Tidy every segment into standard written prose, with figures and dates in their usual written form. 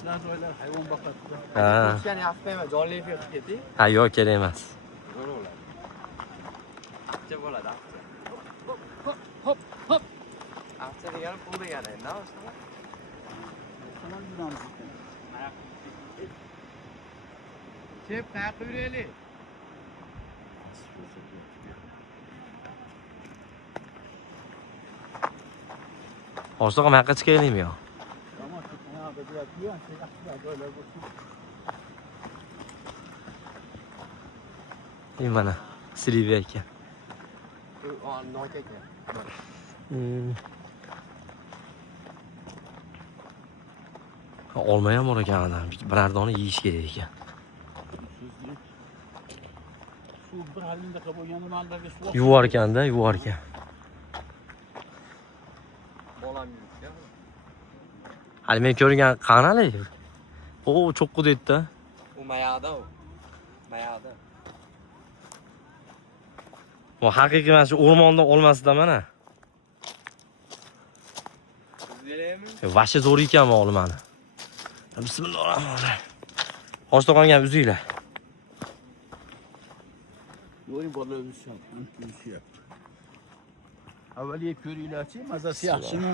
qishlar joylar hayvon boqadi. Ha. Ko'chani yaxshi emas, jonli efir qilib keting. Ha, yo'q, kerak emas. Zo'r bo'ladi. Qancha bo'ladi aksiya? Hop. Aksiya degani pul degani endi, boshqa. Qanday yuramiz ekan? Chep qayoqqa yuraylik? Boshliq ham yoqqa chiqaylikmi yo? Tamam, ha, bejar diyor, yaxshi joylar bo'lsin. Mana Silivya ekan. Nok ekan. Olma ham bor ekan adam. Biror dona yeyish kerak ekan. Shu bir halindaqa bo'lgani mallarga suv. Yuvar ekanda, yuvar ekan. Bolam yuribdi. Hali men ko'rgan qanali? O, cho'qqu deydi-da. U mayada u. Mayada. Bu haqiqiy mana shu o'rmonda olmasida mana. Sizlarmi? Vashi zo'r ekan bu olmani. Bismillahirrohmanirrohim. Boshliq olgan uzinglar. Yo'ring bola o'zishib. Avval yeb ko'ringlar-chi, mazasi yaxshimi?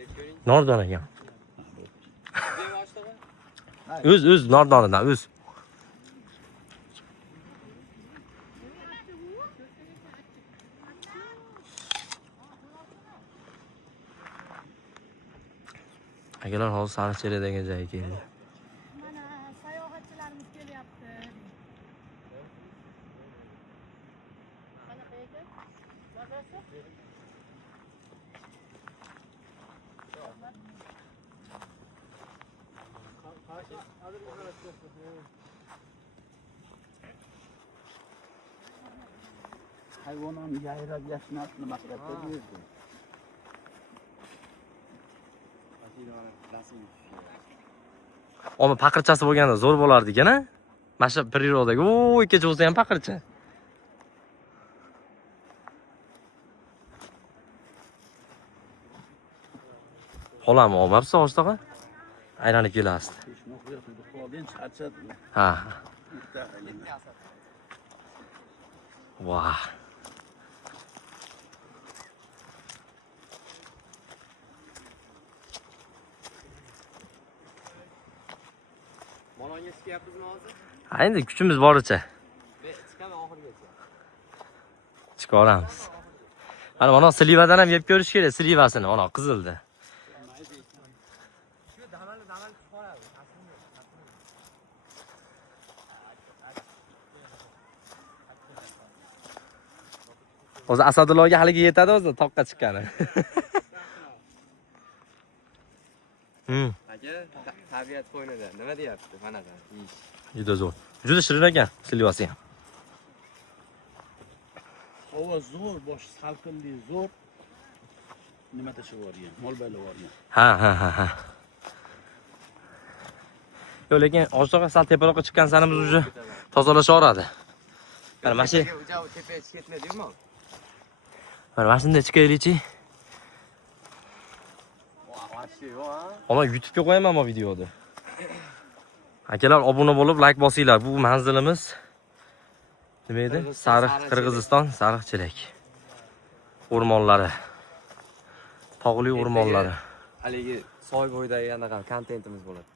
Yeb ko'ring. Nordon ekan. Sizlar boshlig'i? O'z nordonidan, o'z. Akalar hozir Sariqchera degan joyga keldi. Mana sayohatchilarimiz kelyapti. Qanaqa ekan? Mazasi? Hayvonlar yayrab yashnashni maqsadda yurdi. Oma paqirchasi bo'lganda zo'r bo'lardi ekan-a? Mana shu prirodaga, o, ikkinchi bo'lsa ham paqircha. Xolam olmabsiz boshlig'i? Aylanib kelasizdi. Peshmoq yo'qdi, qolgan charchadi. Ha. Vah. Molonga chiqyapmizmi hozir? Ha, endi kuchimiz boricha Chiqaman oxirigacha. chiqaramiz. Mana slivadan ham yeb ko'rish kerak, slivasini, mana qizildi. Shu damali chiqaradi. O'zi Asadullohga haliga yetadi o'zi toqqa chiqqani. Aka, tabiat qo'ynida nima deyapti? Mana da ish. Juda zo'r. Juda shirin ekan slivasi ham. Havo zo'r, bosh salqinlik zo'r. Nima tashlab yuborgan? Mol bayla yuborgan. Ha. Yo, lekin oshliqqa sal teparoqqa chiqqan sanamiz уже tozalashaveradi. Mana mana shu tepaga ketmadingmi? mana shunda chiqaylikchi. Ona YouTube'ga qo'yaman bu videoni. Akalar obuna bo'lib, like bosinglar. Bu manzilimiz nima edi? Qirg'iziston Sariqchelak o'rmonlari. Tog'li o'rmonlari. Haligi soy bo'yidagi anaqa kontentimiz bo'ladi.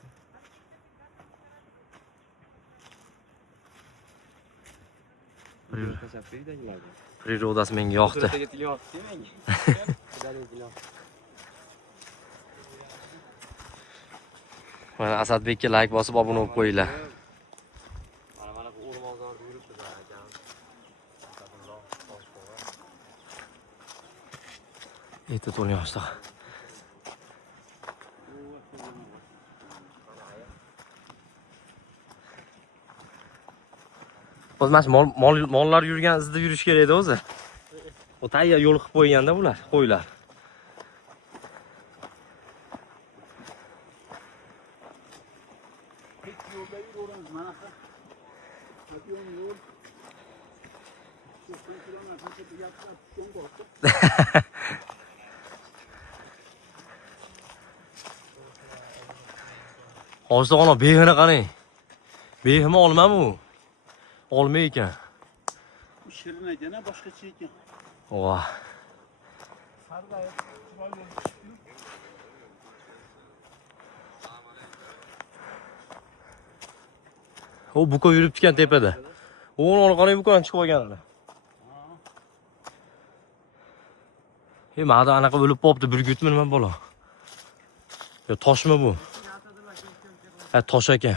Prirodasi menga yoqdi. Mana Asadbekka like bosib obuna bo'lib qo'yinglar. Mana bu o'rmonzorda yuribdi akam. Asadulloh Toshpo'g'a. Eti to'lgan yoshlar. O'zi mana shu mollar yurgan izda yurish kerak edi o'zi. O tayyor yo'l qilib qo'yganda bular, qo'ylar. Yo'lda yuraveramiz, mana shu. Yo'l yo'l. 80 kilometr yapsa tushgan bo'lsa. Hozir ona behini qarang. Behimi olmami u? Olmay ekan. Bu shirin ekan, boshqacha ekan. Voh. Sarg'ayib, chiroyli. O buko yuribdi ekan tepada. O'g'lini qarang bukodan chiqib olganlar. Mada anaqa o'lib qolibdi, burgutmi nima bola? Yo toshmi bu? Ha, tosh ekan.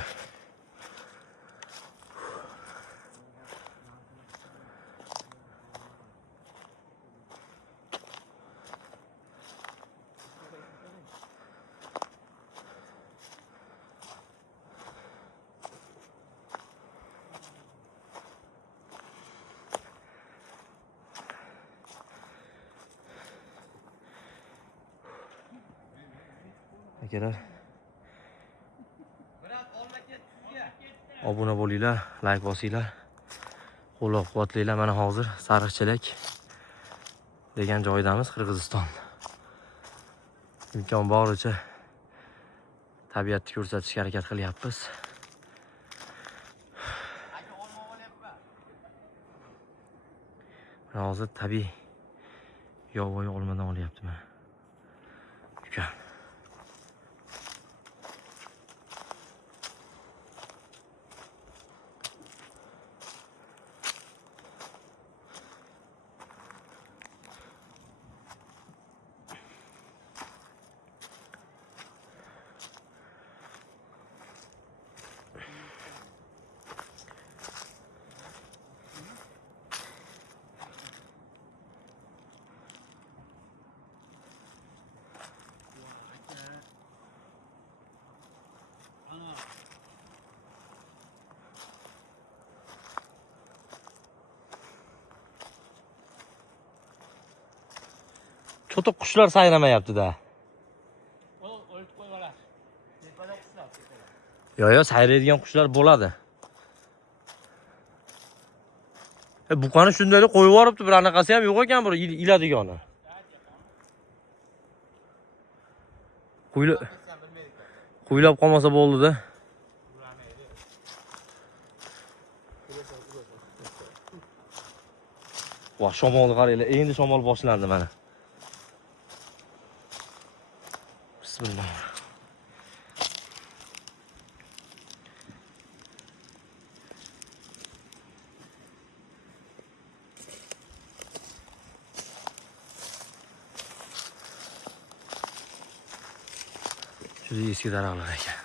Akalar. Obuna bo'linglar, like bosinglar. Qo'llab-quvvatlanglar. Mana hozir Sariqchelak degan joydamiz, Qirg'iziston. Imkon boricha tabiatni ko'rsatishga harakat qilyapmiz. Mana hozir tabiiy yovvoyi olmadan olyapman. Ukam. Cho'tiq qushlar sayramayapti-da. O'lib qo'yvalar. Tepada qushlar. Yo, sayraydigan qushlar bo'ladi. Buqani shunday qo'yib yuboribdi, bir anaqasi ham yo'q ekan, bir iladigani. Qo'ylab qolmasa bo'ldi-da. Voh, shamolni qaranglar. Endi shamol boshlandi mana. Bismillah. Juda eski daraxtlar ekan.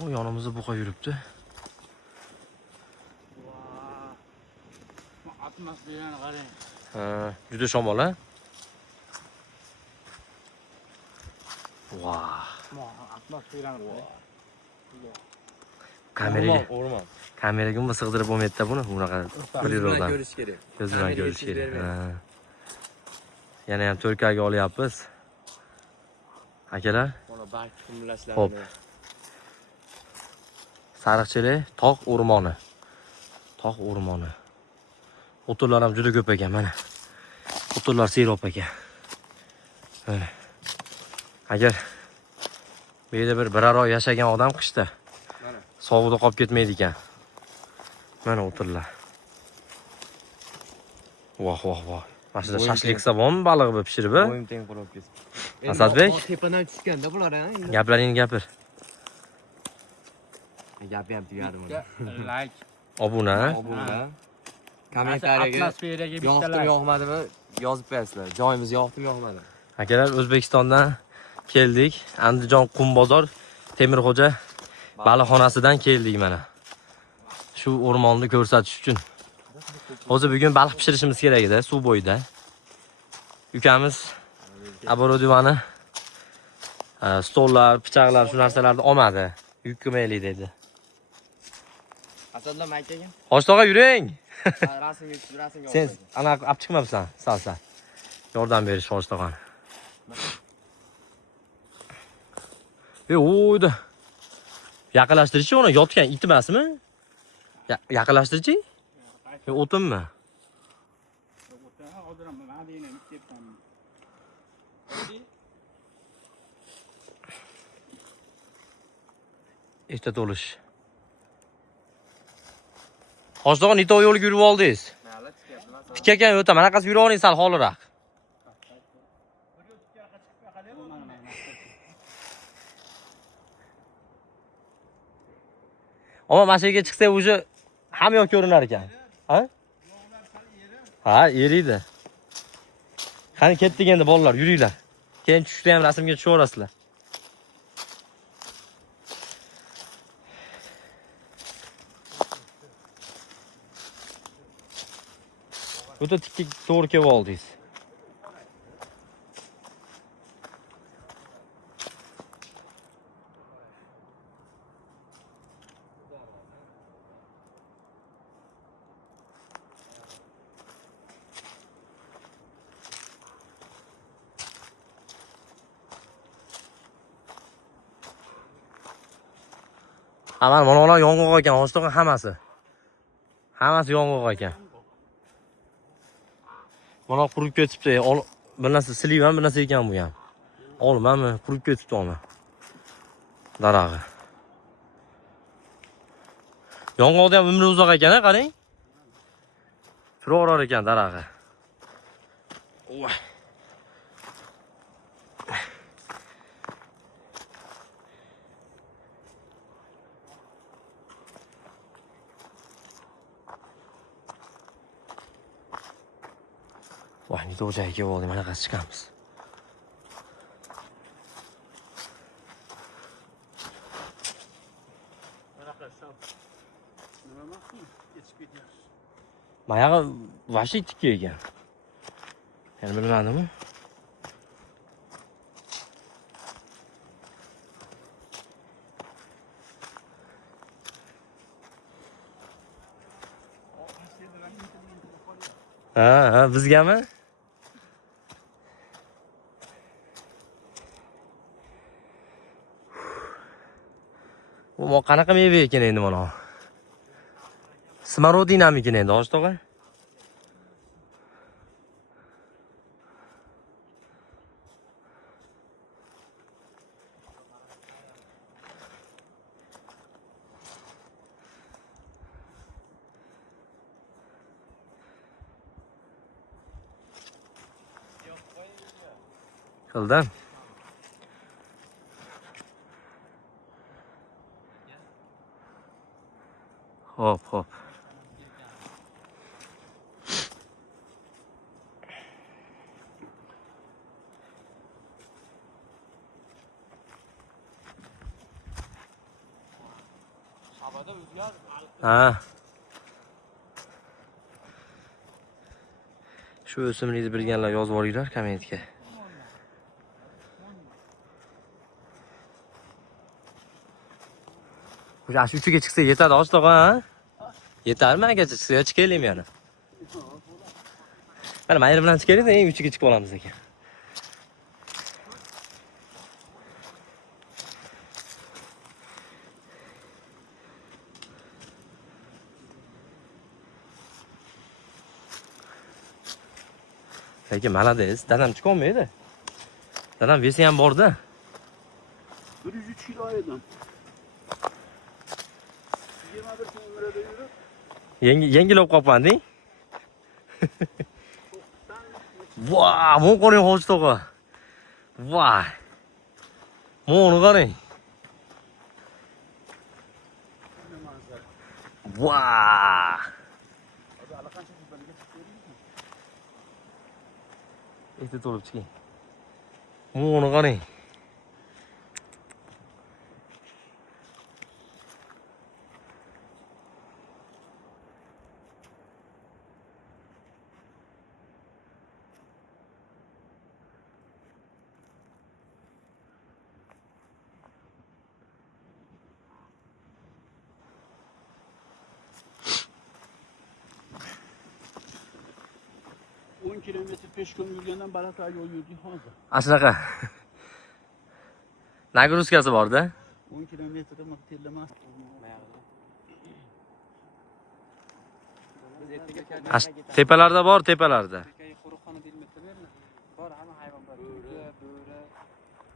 Bu yonimizda buqa yuribdi. Atmosferani qarang. Ha, juda shamol, ha? Voh. Atmosferani qarang. Kameraga. Kameraga nima sig'dirib bo'lmaydi-da buni, bunaqa prirodadan. Ko'rish kerak. Ko'z bilan ko'rish kerak. Ha. Yana ham 4K ga olyapmiz. Akalar, Mana barcha qumlashlar. Xo'p. Sariqchelak tog' o'rmoni. Tog' o'rmoni. O'tirlar ham juda ko'p ekan, mana. O'tirlar serob ekan. Mana. Agar bu yerda bir oy yashagan odam qishda Mana. sovuqda qolib ketmaydi ekan. Mana o'tirlar. Voh. Mana shunda shashlik qilsa bo'lmi, balig'ni pishirib, ha? O'yim teng qolib ketdi. Asadbek? Tepadan tushganda bular, ha? Gaplaringni gapir. Gap ham tugadi buni. Like. Obuna. Obuna. Kommentariyaga Atmosferaga yoqdim, bittalar. yoqmadimi yozib qo'yasizlar. Joyimiz yoqdim, yoqmadi. Akalar, O'zbekistondan keldik. Andijon Qum bozor Temirxo'ja baliqxonasidan keldik mana. Shu o'rmonni ko'rsatish uchun. Hozir bugun baliq pishirishimiz kerak edi, suv bo'yida. Ukamiz Aborodivani stollar, pichoqlar, shu narsalarni olmadi. Yuk ko'maylik dedi. Asadlar maykaga. Hoshtoqa yuring. Rasmga Sen ana olib chiqmabsan, sal. Yordam berish Hoshtoqani. Oyda. Yaqinlashtirichi uni yotgan it emasmi? Yaqinlashtirichi? O'tinmi? Ishda to'lish. Hoshdoq nito yo'lga yurib oldingiz. Mayli, chiqyapman. Tik ekan o'ta, manaqasi yuravering sal holiroq. Ama mana shu yerga chiqsa o'sha hamma yoq ko'rinar ekan. Ha? Ha, eriydi. Qani ketdik endi bolalar, yuringlar. Keyin tushda ham rasmga tushaverasizlar. O'ta tikka to'g'ri kelib oldingiz. Aman mana yong'oq ekan, hoshtoq hammasi. Hammasi yong'oq ekan. Mana qurib ketibdi. Bir narsa siliyman, bir narsa ekan bu ham. Olmami, qurib ketibdi ona. Darag'i. Yong'oqda ham umri uzoq ekan, qarang. Turaverar ekan darag'i. Voy. Voy, nito joyga kelib oldim, mana qasi chiqamiz. Mayog'i vashi tikka ekan. Yani bilmadimmi? Ha, bizgami? Bu qanaqa meva ekan endi mana? Smorodinamikin endi, hoshtoq. Qildim. Hop. Ha. Shu o'simlikni bilganlar yozib olinglar kommentga. Shu uchiga chiqsa yetadi, hoshtoq, ha? Yetarmi agacha chiqsa, yo chiqaylikmi yana? Mana mayli bilan chiqaylik, eng uchiga chiqib olamiz ekan. Lekin malades, dadam chiqolmaydi. Dadam vesi ham borda. 103 kilo edim. 21 kilometrda yurib. Yengilab qolganding? Voy, bu qarang hoshtoq. Voy. Mo'ni qarang. Voy. Etti to'lib chiqing. Mo'ni qarang. Kilometre peşkön yürüyenden Balatay yol yürüdük hazır. Ashlaqa. Nagruskasi bor-da. 10 kilometrda terlama. Tepalarda bor, tepalarda. Qo'riqxona delmetda bor, hamma hayvon bor. Bo'ri,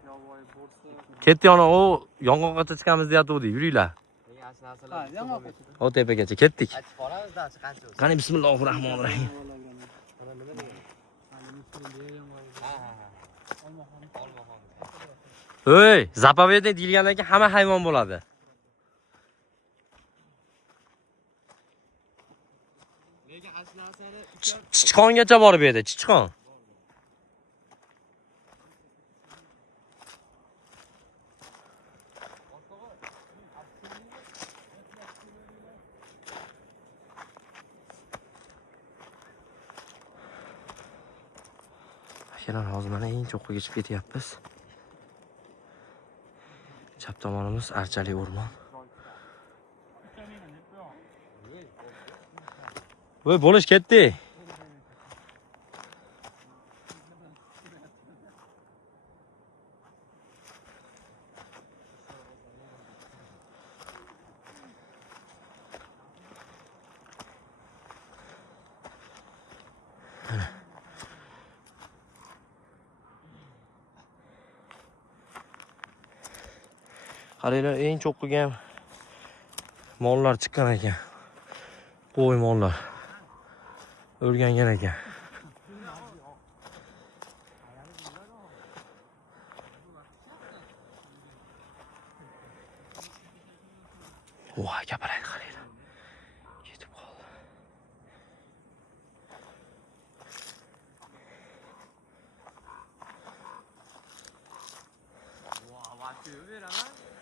yovvoyi bo'rsi. Ketdi yana o yong'oqqa chiqamiz deyatuvdik. Yuringlar. Ha, yong'oq ketdi. O tepagacha ketdik. Aytib qolamiz-da, qancha o'zi. Qani bismillahirrohmanirrohim. O'y, zapovedniy deyilgandan keyin hamma hayvon bo'ladi. Lekin aslasini Chichqongacha bor bu yerda, chichqon. Akalar, hozir mana eng cho'qqiga chiqib ketyapmiz. Chap tomonimiz Archali o'rmon. Voy, bo'lish ketdi. Qaranglar, eng cho'qqiga ham mollar chiqqan ekan. Qo'y mollar. O'rgangan ekan. Voy, gapiradi, qaranglar. Ketib qoldi.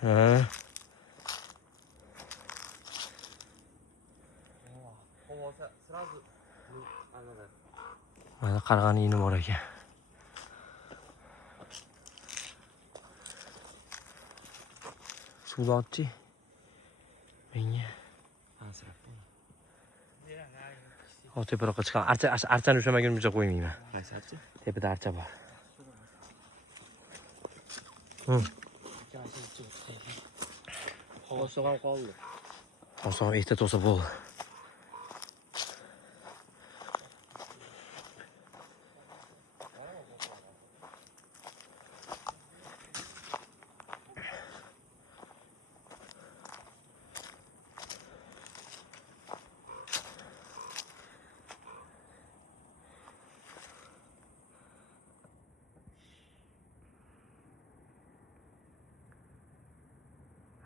Ha. qo'vosa sразу anada. Mana qarg'ani ini bor ekan. Suvlotchi. Menga ansirab. Hozir teparoqqa chiqaman. Archani ushlamagunimcha qo'ymayman. Qaysi archa? Tepada archa bor. Qo'vosa ham qoldi. Oson ehtiyot olsa bo'ldi.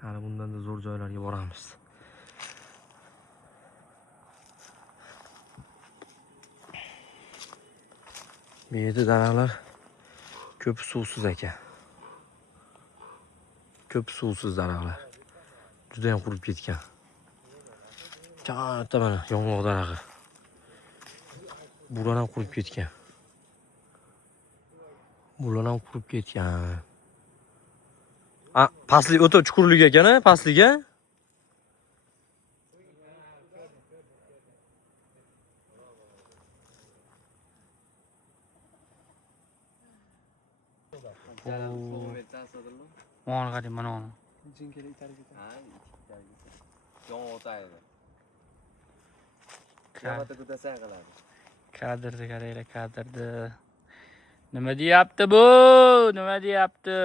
Hali bundan da zo'r joylarga boramiz. Bu yerda daraxtlar ko'p suvsiz ekan. Ko'p suvsiz daraxtlar. Juda ham qurib ketgan. Katta mana yong'oq daraxti. Bular ham qurib ketgan. Bular ham qurib ketgan. Pastlik o'ta chuqurlik ekan-a, pastliga. Mana qarang, mana. Yong'oqtaydi. Kamata ko'tasan qiladi. Kadrni qaranglar, kadrni. Nima deyapti bu? Nima deyapti?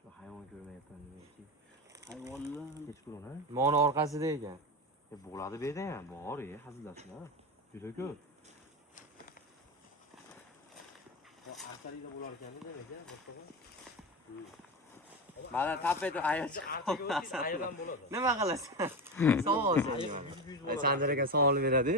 Shu hayvon ko'rmayapman deyki. Hayvonlar Kechqurun-a? Moni orqasida ekan. Bo'ladi bu yerda ham, bor, hazillasizlar. Juda ko'p. Arsalida bo'lar ekan demak, boshqa. Mana tapeta ayol chiqib Aylan bo'ladi. nima qilasan? Savol so'rayman. Sandiraga savol beradi.